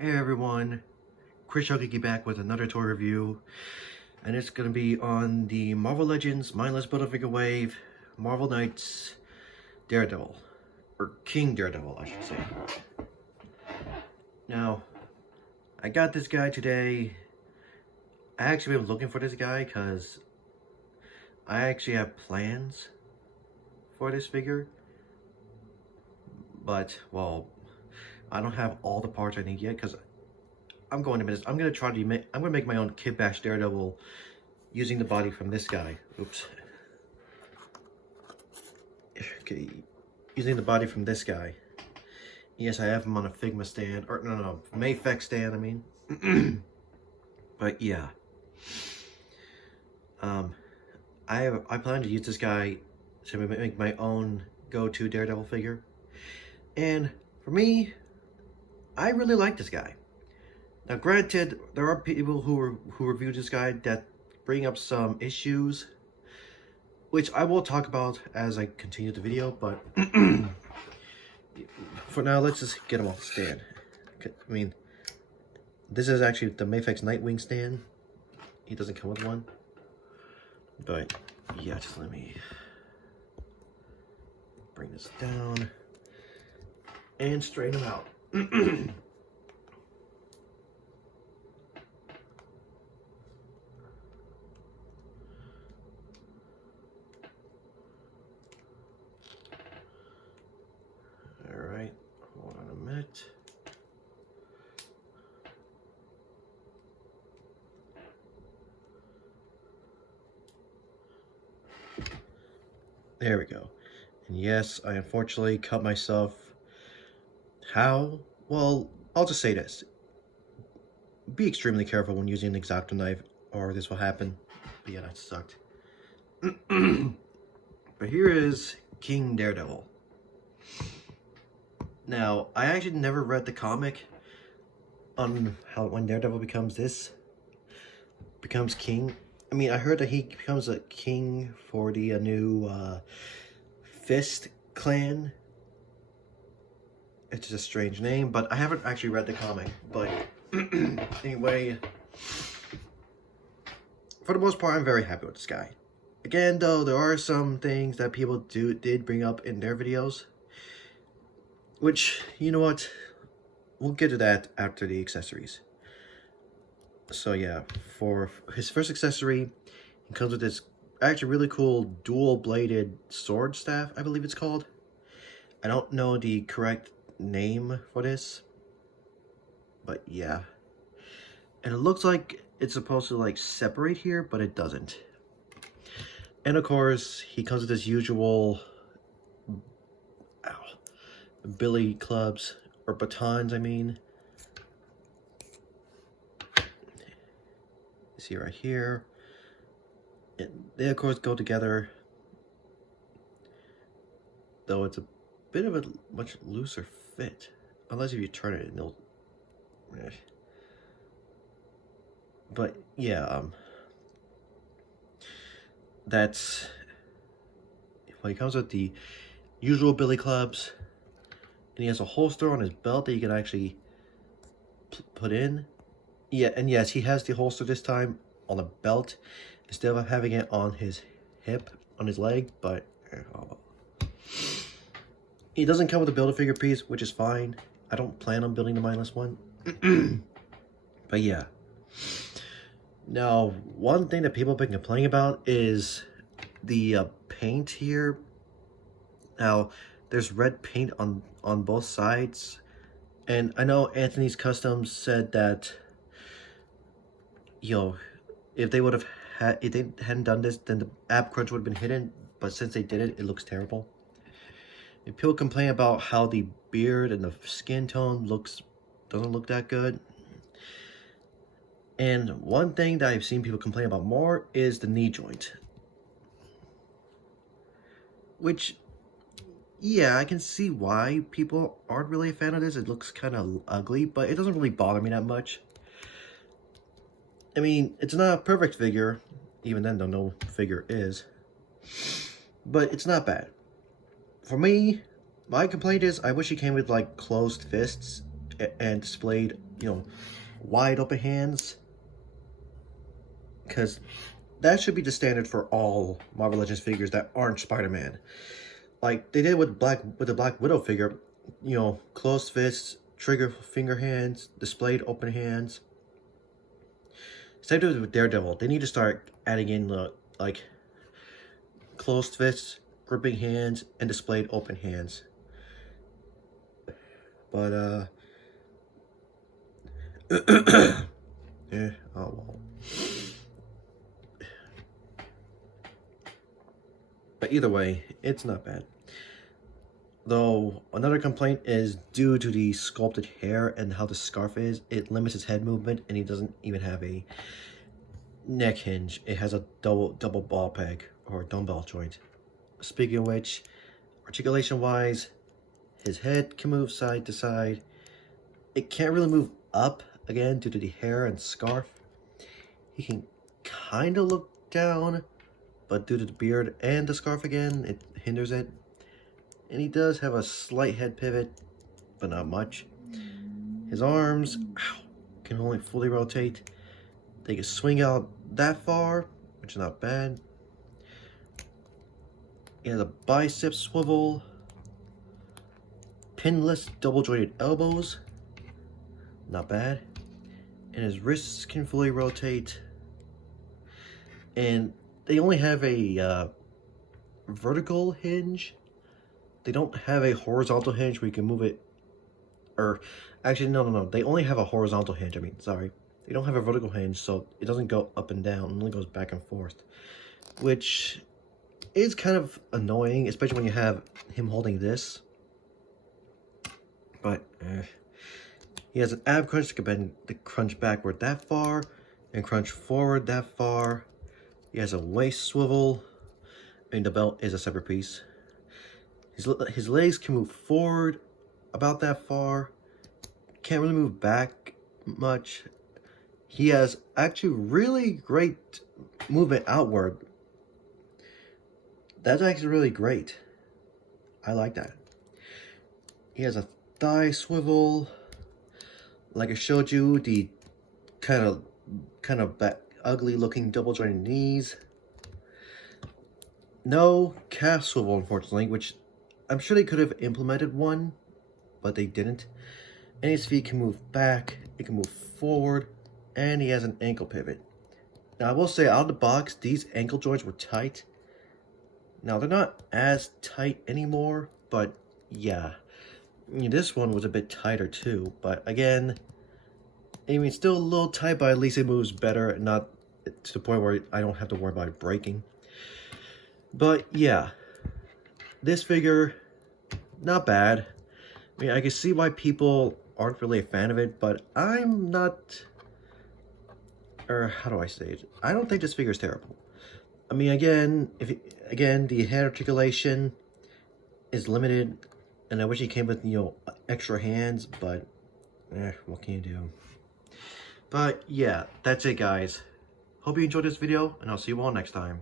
Hey everyone, Chris Geeky back with another toy review, and it's going to be on the Marvel Legends Mindless Build-A-Figure Wave Marvel Knights Daredevil, or King Daredevil I should say. Now, I got this guy today. I actually been looking for this guy because I actually have plans for this figure, but well, I don't have all the parts I need yet because I'm going to try to make, I'm going to make my own Kid Bash Daredevil using the body from this guy. Oops. Okay, using the body from this guy. Yes, I have him on a Figma stand, or no, Mayfix stand, I mean. But yeah. I plan to use this guy to make my own go-to Daredevil figure. And for me, I really like this guy. Now granted, there are people who review this guy that bring up some issues, which I will talk about as I continue the video, but for now, let's just get him off the stand. I mean, this is actually the Mayfix Nightwing stand. He doesn't come with one. But yeah, just let me bring this down and straighten him out. Alright, hold on a minute. There we go. And yes, I unfortunately cut myself. How? Well, I'll just say this. Be extremely careful when using an X-Acto knife or this will happen. But yeah, that sucked. But here is King Daredevil. Now, I actually never read the comic on how when Daredevil becomes king. I mean, I heard that he becomes a king for the new Fist clan. It's just a strange name, but I haven't actually read the comic. But anyway, for the most part, I'm very happy with this guy. Again, though, there are some things that people did bring up in their videos, which, you know what, we'll get to that after the accessories. So yeah, for his first accessory, he comes with this actually really cool dual-bladed sword staff, I believe it's called. I don't know the correct name for this, but yeah. And it looks like it's supposed to like separate here, but it doesn't. And of course, he comes with his usual billy clubs, or batons, I mean. See right here. They of course go together, though it's a bit of a much looser fit, unless if you turn it and it'll. But yeah, that's. Well, he comes with the usual billy clubs, and he has a holster on his belt that you can actually put in. Yeah, and yes, he has the holster this time on the belt instead of having it on his hip, on his leg, but he doesn't come with a Build-A-Figure piece, which is fine. I don't plan on building the mindless one. But yeah. Now, one thing that people have been complaining about is the paint here. Now, there's red paint on both sides. And I know Anthony's Customs said that, you know, if they would have had, if they hadn't done this, then the app crunch would have been hidden. But since they did it, it looks terrible. And people complain about how the beard and the skin tone doesn't look that good. And one thing that I've seen people complain about more is the knee joint. Which, yeah, I can see why people aren't really a fan of this. It looks kind of ugly, but it doesn't really bother me that much. I mean, it's not a perfect figure, even then though no figure is, but it's not bad. For me, my complaint is I wish he came with like closed fists and displayed, wide open hands. Because that should be the standard for all Marvel Legends figures that aren't Spider-Man. Like they did with the Black Widow figure, closed fists, trigger finger hands, displayed open hands. Same thing with Daredevil. They need to start adding in the closed fists, gripping hands, and displayed open hands. But yeah, oh well. But either way, it's not bad. Though another complaint is due to the sculpted hair and how the scarf is. It limits his head movement, and he doesn't even have a neck hinge. It has a double ball peg or dumbbell joint. Speaking of which, articulation wise, his head can move side to side. It can't really move up again due to the hair and scarf. He can kind of look down, but due to the beard and the scarf again, it hinders it. And he does have a slight head pivot, but not much. His arms can only fully rotate. They can swing out that far, which is not bad. He has a bicep swivel, pinless double jointed elbows, not bad. And his wrists can fully rotate. And they only have a vertical hinge. They don't have a horizontal hinge where you can move it, or actually no, they only have a horizontal hinge. Sorry, they don't have a vertical hinge, so it doesn't go up and down, it only goes back and forth, which is kind of annoying, especially when you have him holding this. But he has an ab crunch that can bend the crunch backward that far and crunch forward that far. He has a waist swivel, and the belt is a separate piece. His legs can move forward about that far. Can't really move back much. He has actually really great movement outward. That's actually really great. I like that. He has a thigh swivel. Like I showed you, the kind of ugly looking double jointed knees. No calf swivel, unfortunately, which I'm sure they could have implemented one, but they didn't. And his feet can move back, it can move forward, and he has an ankle pivot. Now I will say, out of the box, these ankle joints were tight. Now they're not as tight anymore, but yeah. This one was a bit tighter too, but again, still a little tight, but at least it moves better, not to the point where I don't have to worry about it breaking. But yeah. This figure, not bad. I can see why people aren't really a fan of it, but I'm not, or how do I say it? I don't think this figure is terrible. Again, the head articulation is limited, and I wish it came with, extra hands, but, what can you do? But yeah, that's it guys. Hope you enjoyed this video, and I'll see you all next time.